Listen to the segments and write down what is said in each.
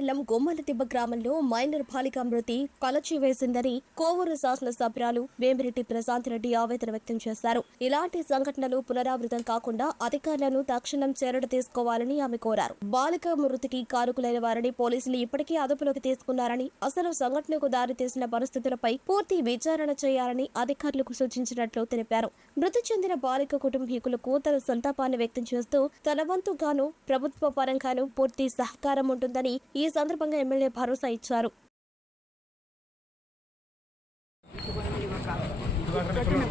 మండలం గొమ్మలదిబ్బ గ్రామంలో మైనర్ బాలిక మృతి కలచివేసిందని కోవూరు శాసనసభ్యురాలు వేమిరెడ్డి ప్రశాంత్ రెడ్డి ఆవేదన వ్యక్తం చేశారు. ఇలాంటి సంఘటనలు పునరావృతం కాకుండా అధికారులను తక్షణం చర్యలు తీసుకోవాలని ఆమె కోరారు. బాలిక మృతికి కారుకులైన వారిని పోలీసులు ఇప్పటికే అదుపులోకి తీసుకున్నారని అసలు సంఘటనకు దారితీసిన పరిస్థితులపై పూర్తి విచారణ చేయాలని అధికారులకు సూచించినట్లు తెలిపారు. మృతి చెందిన బాలిక కుటుంబీకులకు తన సంతాపాన్ని వ్యక్తం చేస్తూ తన వంతుగాను ప్రభుత్వ పరంగాను పూర్తి సహకారం ఉంటుందని ఈ సందర్భంగా ఎమ్మెల్యే భరోసా ఇచ్చారు.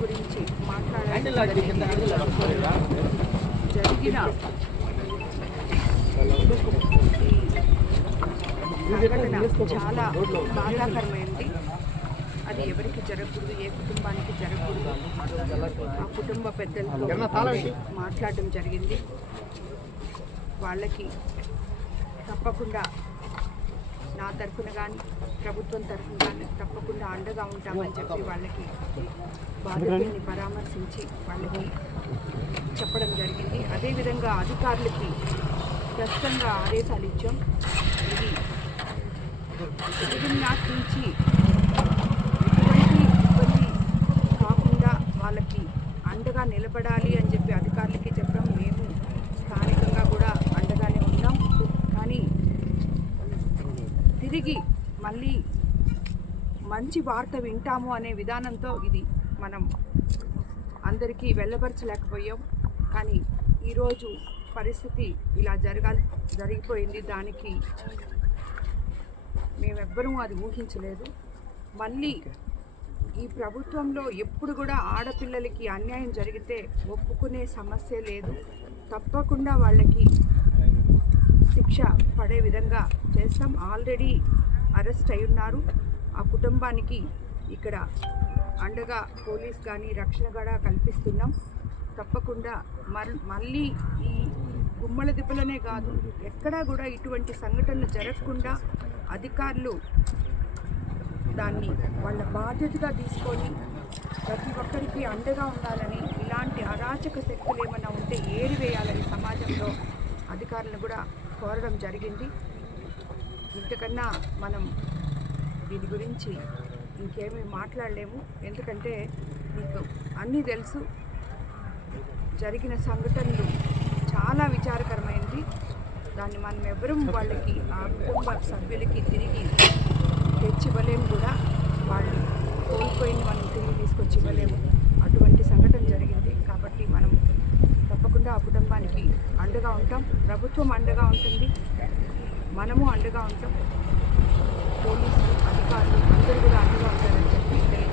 గురించి జరిగిన సంఘటన చాలా బాధాకరమైంది అది ఎవరికి జరగకూడదు ఏ కుటుంబానికి జరగకూడదు ఆ కుటుంబ పెద్దలతో మాట్లాడడం జరిగింది. వాళ్ళకి తప్పకుండా నా తరఫున కానీ ప్రభుత్వం తరఫున కానీ తప్పకుండా అండగా ఉంటామని చెప్పి వాళ్ళకి బాధితుల్ని పరామర్శించి వాళ్ళకి చెప్పడం జరిగింది. అదేవిధంగా అధికారులకి స్పష్టంగా ఆదేశాలు ఇచ్చాం. ఇది ఉదయం నుంచి ఇబ్బంది కాకుండా వాళ్ళకి అండగా నిలబడాలి అని చెప్పి అధికారులకి చెప్పడం మేము స్థానికంగా కూడా అండగానే ఉన్నాం కానీ తిరిగి మళ్ళీ మంచి వార్త వింటాము అనే విధానంతో ఇది మనం అందరికీ వెళ్ళబరచలేకపోయాం కానీ ఈరోజు పరిస్థితి ఇలా జరగా జరిగిపోయింది. దానికి మేమెవ్వరూ అది ఊహించలేదు. మళ్ళీ ఈ ప్రభుత్వంలో ఎప్పుడు కూడా ఆడపిల్లలకి అన్యాయం జరిగితే ఒప్పుకునే సమస్య లేదు. తప్పకుండా వాళ్ళకి శిక్ష పడే విధంగా చేస్తాం. ఆల్రెడీ అరెస్ట్ అయి ఉన్నారు ఆ కుటుంబానికి ఇక్కడ అండగా పోలీస్ కానీ రక్షణ కూడా కల్పిస్తున్నాం. తప్పకుండా మర్ మళ్ళీ ఈ గుమ్మల దిబ్బలనే కాదు ఎక్కడా కూడా ఇటువంటి సంఘటనలు జరగకుండా అధికారులు దాన్ని వాళ్ళ బాధ్యతగా తీసుకొని ప్రతి ఒక్కరికి అండగా ఉండాలని ఇలాంటి అరాచక శక్తులు ఏమైనా ఉంటే ఏరివేయాలని సమాజంలో అధికారులను కూడా కోరడం జరిగింది. ఇంతకన్నా మనం దీని గురించి ఇంకేమీ మాట్లాడలేము. ఎందుకంటే మీకు అన్నీ తెలుసు. జరిగిన సంఘటనలు చాలా విచారకరమైనది దాన్ని మనం ఎవరూ వాళ్ళకి ఆ కుటుంబ సభ్యులకి తిరిగి తెచ్చివ్వలేము కూడా. వాళ్ళు కోల్పోయింది మనం తిరిగి తీసుకొచ్చి ఇవ్వలేము అటువంటి సంఘటన జరిగింది. కాబట్టి మనం తప్పకుండా ఆ కుటుంబానికి అండగా ఉంటాం. ప్రభుత్వం అండగా ఉంటుంది. మనము అండగా ఉంటాం. పోలీసులు అధికారులు అందరూ కూడా అండగా ఉంటారని చెప్పి